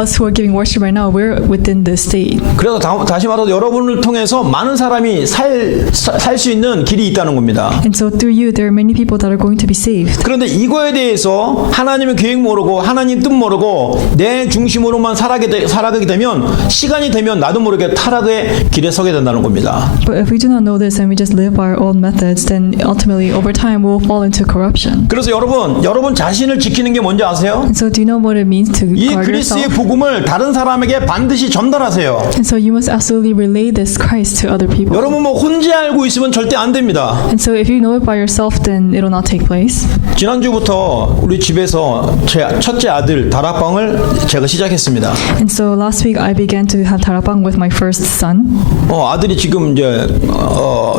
us who are giving worship right now, we're within this state. 그래서 다시 말해서 여러분을 통해서 많은 사람이 살 수 있는 길이 있다는 겁니다. And so through you, there are many people that are going to be saved. 그런데 이거에 대해서 하나님의 계획 모르고 하나님 뜻 모르고 내 중심으로만 살아가게 되면 시간이 되면 나도 모르게 타락의 길에 서게 된다는 겁니다. But if we do not know this and we just live by our own methods, then ultimately, over time, we'll fall into corruption. 그래서 여러분 자신을 지키는 게 뭔지 아세요? And so do you know what it means to 이 guard 그리스도의 yourself? 복음을 다른 사람에게 반드시 전달하세요. And so you must absolutely relay this Christ to other people. 여러분 뭐 혼자 알고 있으면 절대 안 됩니다. And so if you know it by yourself, then it will not take place. 지난주부터 우리 집에서 제 첫째 아들 다락방을 제가 시작했습니다. And so last week I began to have 다락방 with my first son. 아들이 지금 이제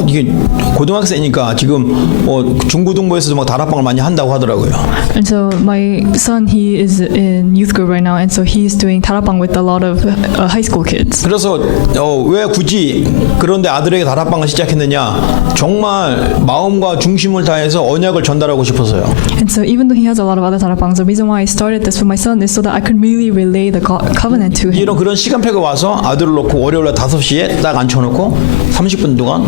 이게 고등학생이니까 지금 중고등부에서도 막 다락방을 많이 한다고 하더라고요. And so my son, he is in youth group right now, and so he's doing 다락방 with a lot of high school kids. 그래서 왜 굳이 그런데 아들에게 다락방을 시작했느냐? 정말 마음과 중심을 다해서 언약을 전달하고 싶어서요. And so even though he has a lot of other 다락방s, the reason why I started this with my son is so that I could really relay the covenant to him. 이런 그런 시간표가 와서 아들을 놓고 월요일날 5시에 딱 앉혀놓고 30분 동안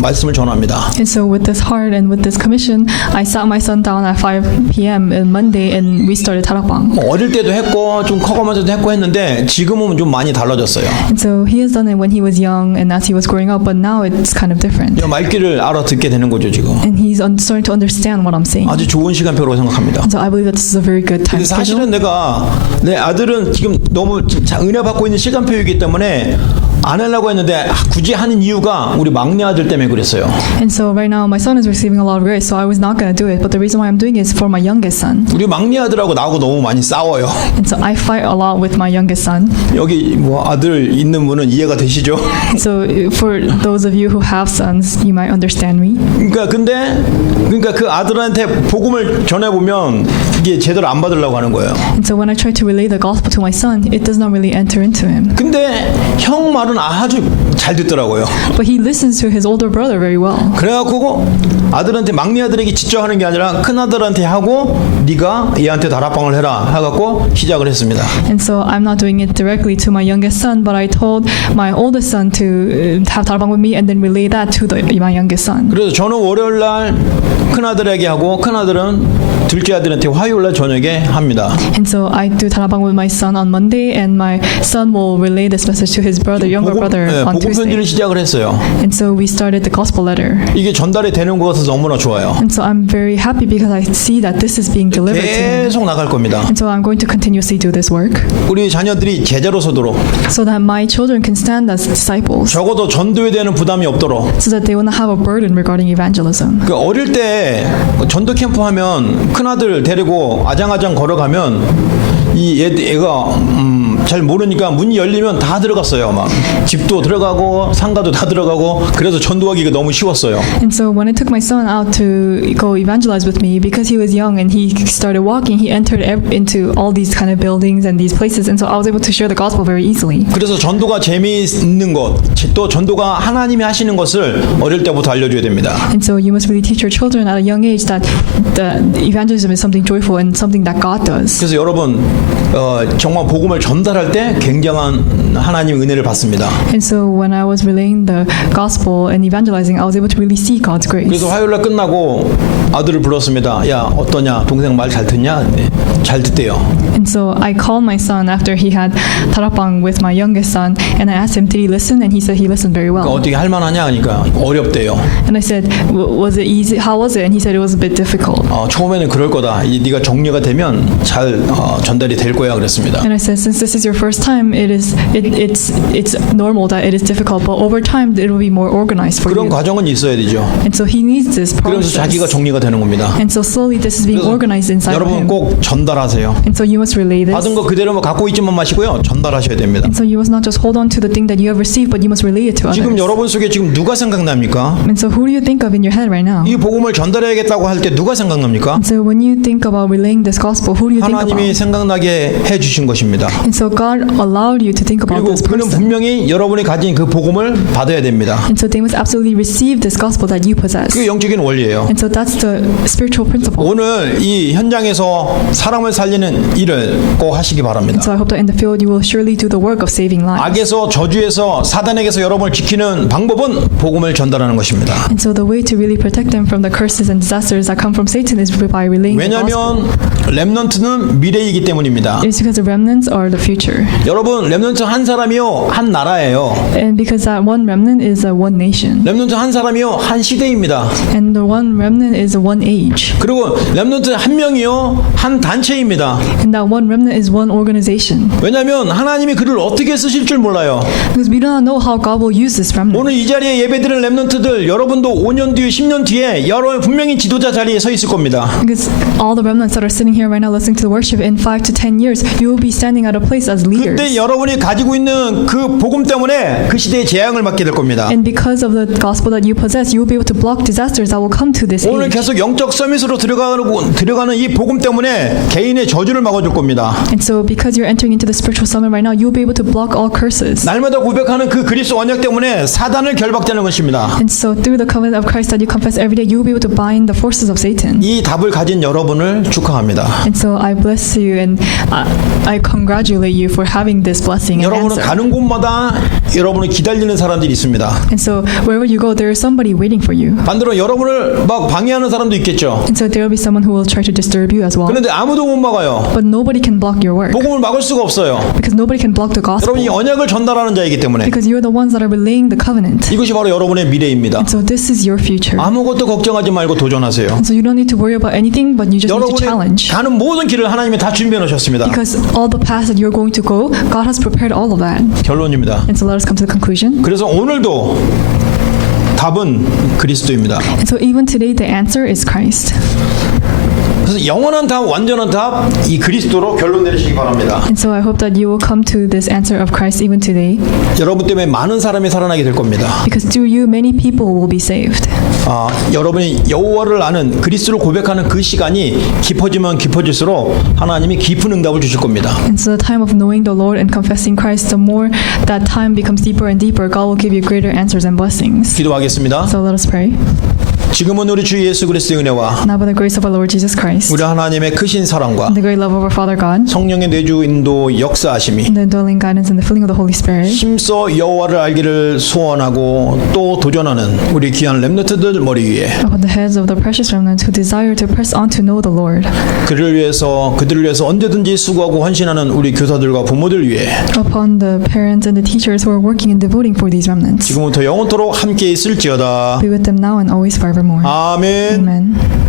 말씀을 전합니다. And so with this heart and with this commission, I sat my son down at 5 p.m. on Monday and we started 다락방. 어릴 때도 했고 좀 커가면서도 했고 했는데 지금은 좀 많이 달라졌어요. And so he has done it when he was young and as he was growing up, but now it's kind of different. 말귀를 알아듣게 되는 거죠 지금. And he's starting to understand what I'm saying. 아주 좋은 시간표라고 생각합니다. And so I believe that this is a very good time 근데 사실은 schedule. 내가 내 아들은 지금 너무 은혜 받고 있는 시간표이기 때문에 안 하려고 했는데 굳이 하는 이유가 우리 막내 아들 때문에 그랬어요. And so right now my son is receiving a lot of grace, so I was not going to do it. But the reason why I'm doing it is for my youngest son. 우리 막내 아들하고 나하고 너무 많이 싸워요. And so I fight a lot with my youngest son. 여기 뭐 아들 있는 분은 이해가 되시죠? So for those of you who have sons, you might understand me. 그러니까 그 아들한테 복음을 전해 보면 이게 제대로 안 받으려고 하는 거예요. And so when I try to relay the gospel to my son, it does not really enter into him. 근데 형 말은 아주 잘 듣더라고요. But he listens to his older brother very well. 그래갖고 아들한테 막내 아들에게 직접 하는 게 아니라 큰 아들한테 하고 네가 얘한테 다락방을 해라 해갖고 시작을 했습니다. And so I'm not doing it directly to my youngest son, but I told my oldest son to have 다락방 with me and then relay that to my youngest son. 그래서 저는 월요일 날 큰 아들에게 하고 큰 아들은 둘째 아들한테 화요일 날 저녁에 합니다. And so I do 다락방 with my son on Monday, and my son will relay this message to his brother, younger brother, on 복음 Tuesday. 편지를 시작을 했어요. And so we started the gospel letter. 이게 전달이 되는 것 같아서 너무나 좋아요. And so I'm very happy because I see that this is being delivered to him. 계속 나갈 겁니다. And so I'm going to continuously do this work 우리 자녀들이 제자로 서도록 so that my children can stand as disciples, 적어도 전도에 대한 부담이 없도록. so that they will not have a burden regarding evangelism. 그 어릴 때 전도 캠프 하면 큰 아들 데리고 아장아장 걸어가면 이 애가 잘 모르니까 문이 열리면 다 들어갔어요. 막 집도 들어가고 상가도 다 들어가고 그래서 전도하기가 너무 쉬웠어요. And so when I took my son out to go evangelize with me, because he was young and he started walking, he entered into all these kind of buildings and these places, and so I was able to share the gospel very easily. 그래서 전도가 재미있는 것, 또 전도가 하나님이 하시는 것을 어릴 때부터 알려줘야 됩니다. And so you must really teach your children at a young age that the evangelism is something joyful and something that God does. 그래서 여러분 정말 복음을 전달할 때 굉장한 하나님의 은혜를 받습니다. And so when I was relaying the gospel and evangelizing, I was able to really see God's grace. 그래서 화요일날 끝나고 아들을 불렀습니다. 야 어떠냐? 동생 말 잘 듣냐? 네, 잘 듣대요. And so I called my son after he had 다락방 with my youngest son, and I asked him, did he listen? And he said he listened very well. 어떻게 할 만하냐? 하니까 어렵대요. And I said, was it easy? How was it? And he said it was a bit difficult. 처음에는 그럴 거다. 네가 정리가 되면 잘 전달이 될 거야 그랬습니다. And I said, since this is your first time, it's normal that it is difficult, but over time it will be more organized for 그런 you. 과정은 있어야 되죠. And so he needs this 그러면서 자기가 process. 정리가 되는 겁니다. And so slowly this is being 그래서 organized inside of 여러분 him. 꼭 전달하세요. And so you must relay this. 받은 거 그대로 갖고 있지만 마시고요. 전달하셔야 됩니다. And so you must not just hold on to the thing that you have received, but you must relay it to others. 지금 여러분 속에 지금 누가 생각납니까? And so who do you think of in your head right now? 이 복음을 전달해야겠다고 할 때 누가 생각납니까? And so when you think about relaying this gospel, who do you think 하나님이 about? 생각나게 해주신 것입니다. And so God allowed you to think about 그리고 this 그는 person. 분명히 여러분이 가진 그 복음을 받아야 됩니다. And so they must absolutely receive this gospel that you possess. 그게 영적인 원리예요. And so that's the spiritual principle. 오늘 이 현장에서 사람을 살리는 일을 꼭 하시기 바랍니다. And so I hope that in the field you will surely do the work of saving lives. 악에서 저주에서 사단에게서 여러분을 지키는 방법은 복음을 전달하는 것입니다. And so the way to really protect them from the curses and disasters that come from Satan is by relaying the gospel. 왜냐하면 렘넌트는 미래이기 때문입니다. It's because the remnants are the future. 여러분 렘넌트 한 사람이요 한 나라예요. And because that one remnant is a one nation. 렘넌트 한 사람이요 한 시대입니다. And the one remnant is a one age. 그리고 렘넌트 한 명이요 한 단체입니다. And that one remnant is one organization. 왜냐하면 하나님이 그를 어떻게 쓰실 줄 몰라요. Because we do not know how God will use this remnant. 오늘 이 자리에 예배드리는 렘넌트들 여러분도 5년 뒤에 10년 뒤에 여러분 분명히 지도자 자리에 서 있을 겁니다. Because all the remnants that are sitting here right now listening to the worship, in 5 to 10 years, you will be standing at a place place as leaders. 그때 여러분이 가지고 있는 그 복음 때문에 그 시대에 재앙을 맞게 될 겁니다. And because of the gospel that you possess, you will be able to block disasters that will come to this 오늘 age. 계속 영적 서밋으로 들어가는 이 복음 때문에 개인의 저주를 막아줄 겁니다. And so because you're entering into the spiritual summit right now, you'll be able to block all curses. 날마다 고백하는 그 그리스도 언약 때문에 사단을 결박되는 것입니다. And so through the covenant of Christ that you confess every day, you'll be able to bind the forces of Satan. 이 답을 가진 여러분을 축하합니다. And so I bless you and I congratulate you for having this blessing and 여러분은 answer. 가는 곳마다 여러분을 기다리는 사람들이 있습니다. And so wherever you go, there is somebody waiting for you. 반대로 여러분을 막 방해하는 사람도 있겠죠. And so there will be someone who will try to disturb you as well. 그런데 아무도 못 막아요. But nobody can block your work 복음을 막을 수가 없어요. because nobody can block the gospel. 여러분이 언약을 전달하는 자이기 때문에 Because you're the ones that are relaying the covenant. 이것이 바로 여러분의 미래입니다. And so this is your future. 아무것도 걱정하지 말고 도전하세요. And so you don't need to worry about anything, but you just need to 여러분이 challenge. 가는 모든 길을 하나님이 다 준비해 놓으셨습니다. Because all the paths that you're going to go, God has prepared all of that. 결론입니다. And so let us come to the conclusion. 그래서 오늘도 답은 그리스도입니다. And so even today, the answer is Christ. 그래서 영원한 답, 완전한 답, 이 그리스도로 결론 내리시기 바랍니다. And so I hope that you will come to this answer of Christ even today. 여러분 때문에 많은 사람이 살아나게 될 겁니다. Because through you, many people will be saved. 여러분이 여호와를 아는 그리스도를 고백하는 그 시간이 깊어지면 깊어질수록 하나님이 깊은 응답을 주실 겁니다. And so the time of knowing the Lord and confessing Christ, the more that time becomes deeper and deeper, God will give you greater answers and blessings. 기도하겠습니다. So let us pray. 지금은 우리 주 예수 그리스도의 은혜와 Now by the grace of our Lord Jesus Christ, 우리 하나님의 크신 사랑과 and the great love of our Father God, 성령의 내주 인도 역사하심이 and the indwelling guidance and the filling of the Holy Spirit, 힘써 여호와를 알기를 소원하고 또 도전하는 우리 귀한 렘넌트들 머리 위에 upon the heads of the precious remnant who desire to press on to know the Lord, 그들을 위해서 언제든지 수고하고 헌신하는 우리 교사들과 부모들 위해 upon the parents and the teachers who are working and devoting for these remnants. 지금부터 영원토록 함께 있을지어다. Be with them now and always forevermore. 아멘. Amen.